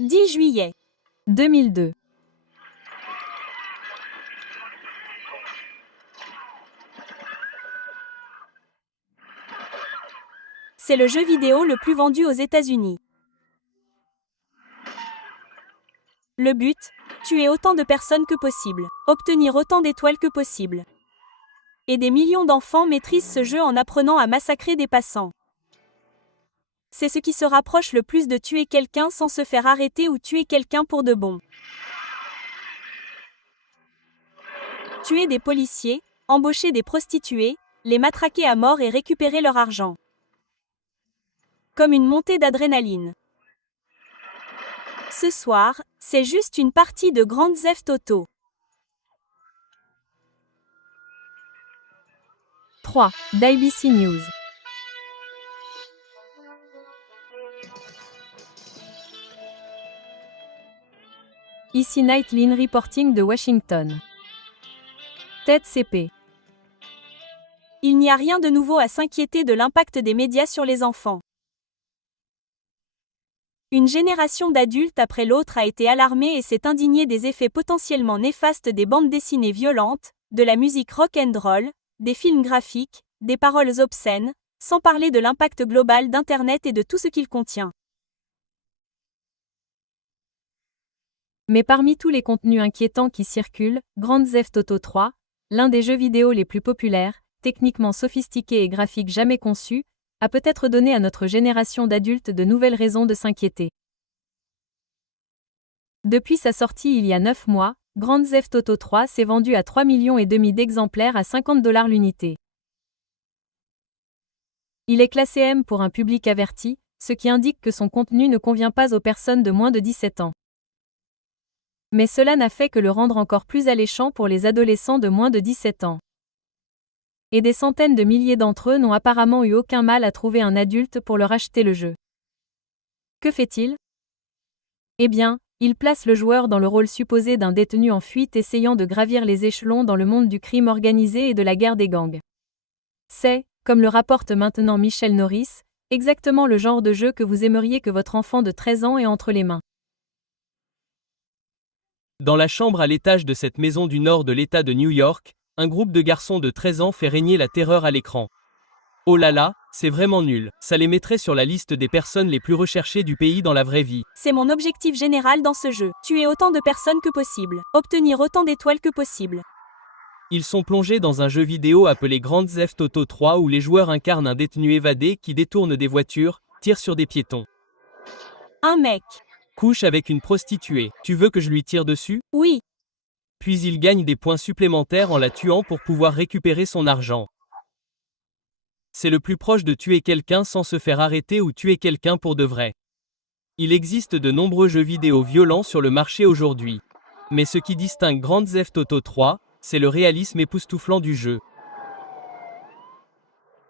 10 juillet 2002. C'est le jeu vidéo le plus vendu aux États-Unis. Le but, tuer autant de personnes que possible, obtenir autant d'étoiles que possible. Et des millions d'enfants maîtrisent ce jeu en apprenant à massacrer des passants. C'est ce qui se rapproche le plus de tuer quelqu'un sans se faire arrêter ou tuer quelqu'un pour de bon. Tuer des policiers, embaucher des prostituées, les matraquer à mort et récupérer leur argent. Comme une montée d'adrénaline. Ce soir, c'est juste une partie de Grand Theft Auto. 3. d'IBC News. Ici Nightline Reporting de Washington. Ted CP. Il n'y a rien de nouveau à s'inquiéter de l'impact des médias sur les enfants. Une génération d'adultes après l'autre a été alarmée et s'est indignée des effets potentiellement néfastes des bandes dessinées violentes, de la musique rock and roll, des films graphiques, des paroles obscènes, sans parler de l'impact global d'Internet et de tout ce qu'il contient. Mais parmi tous les contenus inquiétants qui circulent, Grand Theft Auto 3, l'un des jeux vidéo les plus populaires, techniquement sophistiqués et graphiques jamais conçus, a peut-être donné à notre génération d'adultes de nouvelles raisons de s'inquiéter. Depuis sa sortie il y a 9 mois, Grand Theft Auto 3 s'est vendu à 3,5 millions d'exemplaires à $50 l'unité. Il est classé M pour un public averti, ce qui indique que son contenu ne convient pas aux personnes de moins de 17 ans. Mais cela n'a fait que le rendre encore plus alléchant pour les adolescents de moins de 17 ans. Et des centaines de milliers d'entre eux n'ont apparemment eu aucun mal à trouver un adulte pour leur acheter le jeu. Que fait-il ? Eh bien, il place le joueur dans le rôle supposé d'un détenu en fuite essayant de gravir les échelons dans le monde du crime organisé et de la guerre des gangs. C'est, comme le rapporte maintenant Michel Norris, exactement le genre de jeu que vous aimeriez que votre enfant de 13 ans ait entre les mains. Dans la chambre à l'étage de cette maison du nord de l'État de New York, un groupe de garçons de 13 ans fait régner la terreur à l'écran. Oh là là, c'est vraiment nul, ça les mettrait sur la liste des personnes les plus recherchées du pays dans la vraie vie. C'est mon objectif général dans ce jeu, tuer autant de personnes que possible, obtenir autant d'étoiles que possible. Ils sont plongés dans un jeu vidéo appelé Grand Theft Auto 3 où les joueurs incarnent un détenu évadé qui détourne des voitures, tire sur des piétons. Un mec. Couche avec une prostituée. Tu veux que je lui tire dessus ? Oui. Puis il gagne des points supplémentaires en la tuant pour pouvoir récupérer son argent. C'est le plus proche de tuer quelqu'un sans se faire arrêter ou tuer quelqu'un pour de vrai. Il existe de nombreux jeux vidéo violents sur le marché aujourd'hui. Mais ce qui distingue Grand Theft Auto 3, c'est le réalisme époustouflant du jeu.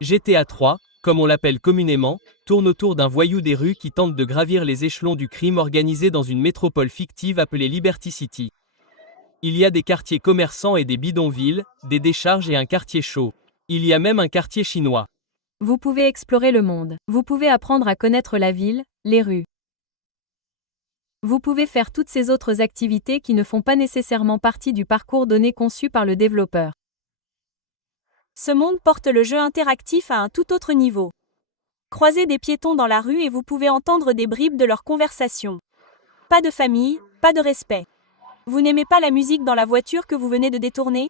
GTA 3, comme on l'appelle communément, tourne autour d'un voyou des rues qui tente de gravir les échelons du crime organisé dans une métropole fictive appelée Liberty City. Il y a des quartiers commerçants et des bidonvilles, des décharges et un quartier chaud. Il y a même un quartier chinois. Vous pouvez explorer le monde. Vous pouvez apprendre à connaître la ville, les rues. Vous pouvez faire toutes ces autres activités qui ne font pas nécessairement partie du parcours donné conçu par le développeur. Ce monde porte le jeu interactif à un tout autre niveau. Croisez des piétons dans la rue et vous pouvez entendre des bribes de leur conversation. Pas de famille, pas de respect. Vous n'aimez pas la musique dans la voiture que vous venez de détourner ?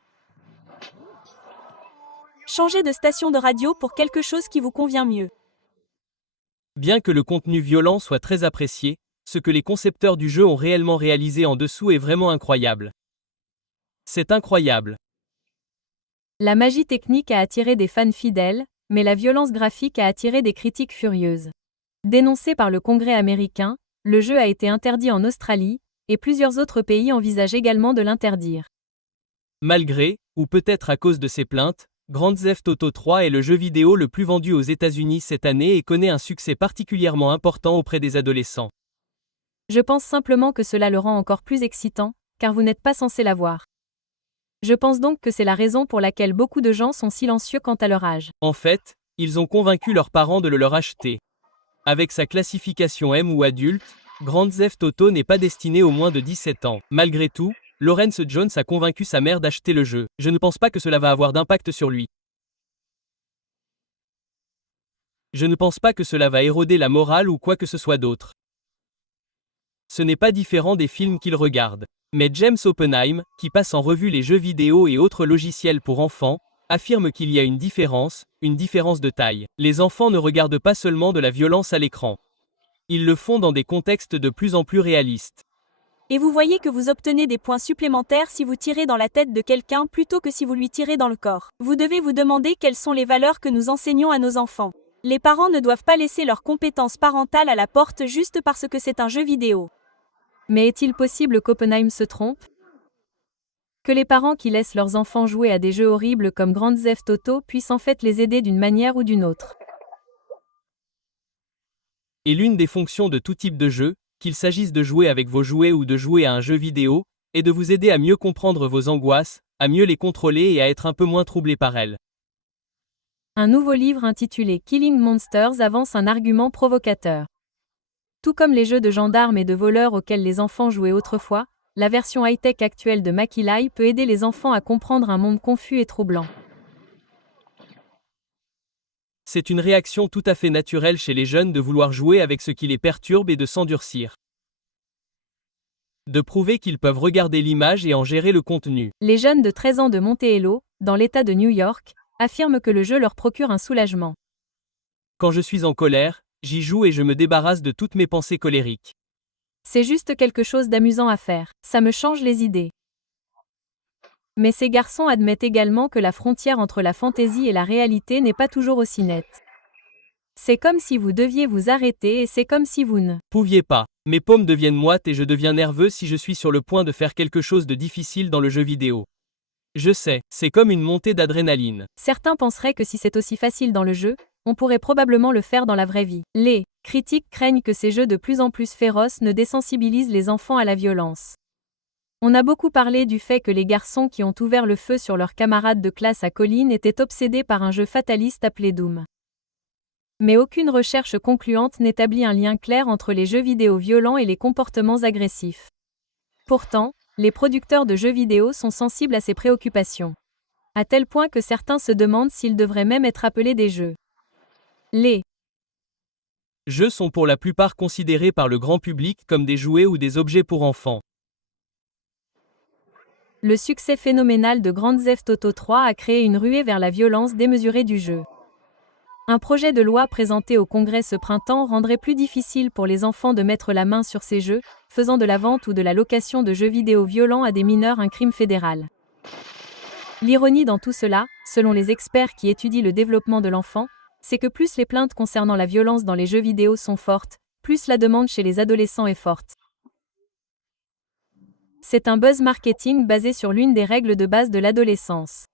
Changez de station de radio pour quelque chose qui vous convient mieux. Bien que le contenu violent soit très apprécié, ce que les concepteurs du jeu ont réellement réalisé en dessous est vraiment incroyable. C'est incroyable. La magie technique a attiré des fans fidèles, mais la violence graphique a attiré des critiques furieuses. Dénoncé par le Congrès américain, le jeu a été interdit en Australie, et plusieurs autres pays envisagent également de l'interdire. Malgré, ou peut-être à cause de ces plaintes, Grand Theft Auto 3 est le jeu vidéo le plus vendu aux États-Unis cette année et connaît un succès particulièrement important auprès des adolescents. Je pense simplement que cela le rend encore plus excitant, car vous n'êtes pas censé l'avoir. Je pense donc que c'est la raison pour laquelle beaucoup de gens sont silencieux quant à leur âge. En fait, ils ont convaincu leurs parents de le leur acheter. Avec sa classification M ou adulte, Grand Theft Auto n'est pas destiné aux moins de 17 ans. Malgré tout, Lawrence Jones a convaincu sa mère d'acheter le jeu. Je ne pense pas que cela va avoir d'impact sur lui. Je ne pense pas que cela va éroder la morale ou quoi que ce soit d'autre. Ce n'est pas différent des films qu'il regarde. Mais James Oppenheim, qui passe en revue les jeux vidéo et autres logiciels pour enfants, affirme qu'il y a une différence de taille. Les enfants ne regardent pas seulement de la violence à l'écran. Ils le font dans des contextes de plus en plus réalistes. Et vous voyez que vous obtenez des points supplémentaires si vous tirez dans la tête de quelqu'un plutôt que si vous lui tirez dans le corps. Vous devez vous demander quelles sont les valeurs que nous enseignons à nos enfants. Les parents ne doivent pas laisser leurs compétences parentales à la porte juste parce que c'est un jeu vidéo. Mais est-il possible qu'Oppenheim se trompe? Que les parents qui laissent leurs enfants jouer à des jeux horribles comme Grand Theft Auto puissent en fait les aider d'une manière ou d'une autre. Et l'une des fonctions de tout type de jeu, qu'il s'agisse de jouer avec vos jouets ou de jouer à un jeu vidéo, est de vous aider à mieux comprendre vos angoisses, à mieux les contrôler et à être un peu moins troublé par elles. Un nouveau livre intitulé Killing Monsters avance un argument provocateur. Tout comme les jeux de gendarmes et de voleurs auxquels les enfants jouaient autrefois, la version high-tech actuelle de Maquillai peut aider les enfants à comprendre un monde confus et troublant. C'est une réaction tout à fait naturelle chez les jeunes de vouloir jouer avec ce qui les perturbe et de s'endurcir. De prouver qu'ils peuvent regarder l'image et en gérer le contenu. Les jeunes de 13 ans de Monte-Hello, dans l'État de New York, affirment que le jeu leur procure un soulagement. Quand je suis en colère, j'y joue et je me débarrasse de toutes mes pensées colériques. C'est juste quelque chose d'amusant à faire, ça me change les idées. Mais ces garçons admettent également que la frontière entre la fantaisie et la réalité n'est pas toujours aussi nette. C'est comme si vous deviez vous arrêter et c'est comme si vous ne pouviez pas. Mes paumes deviennent moites et je deviens nerveux si je suis sur le point de faire quelque chose de difficile dans le jeu vidéo. Je sais, c'est comme une montée d'adrénaline. Certains penseraient que si c'est aussi facile dans le jeu, on pourrait probablement le faire dans la vraie vie. Les critiques craignent que ces jeux de plus en plus féroces ne désensibilisent les enfants à la violence. On a beaucoup parlé du fait que les garçons qui ont ouvert le feu sur leurs camarades de classe à Colline étaient obsédés par un jeu fataliste appelé Doom. Mais aucune recherche concluante n'établit un lien clair entre les jeux vidéo violents et les comportements agressifs. Pourtant, les producteurs de jeux vidéo sont sensibles à ces préoccupations. À tel point que certains se demandent s'ils devraient même être appelés des jeux. Les jeux sont pour la plupart considérés par le grand public comme des jouets ou des objets pour enfants. Le succès phénoménal de Grand Theft Auto 3 a créé une ruée vers la violence démesurée du jeu. Un projet de loi présenté au Congrès ce printemps rendrait plus difficile pour les enfants de mettre la main sur ces jeux, faisant de la vente ou de la location de jeux vidéo violents à des mineurs un crime fédéral. L'ironie dans tout cela, selon les experts qui étudient le développement de l'enfant, c'est que plus les plaintes concernant la violence dans les jeux vidéo sont fortes, plus la demande chez les adolescents est forte. C'est un buzz marketing basé sur l'une des règles de base de l'adolescence.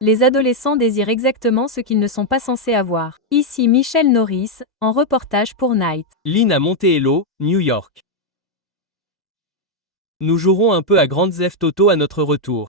Les adolescents désirent exactement ce qu'ils ne sont pas censés avoir. Ici Michel Norris, en reportage pour Night. Lynn à Monte-Hello, New York. Nous jouerons un peu à Grand Theft Auto à notre retour.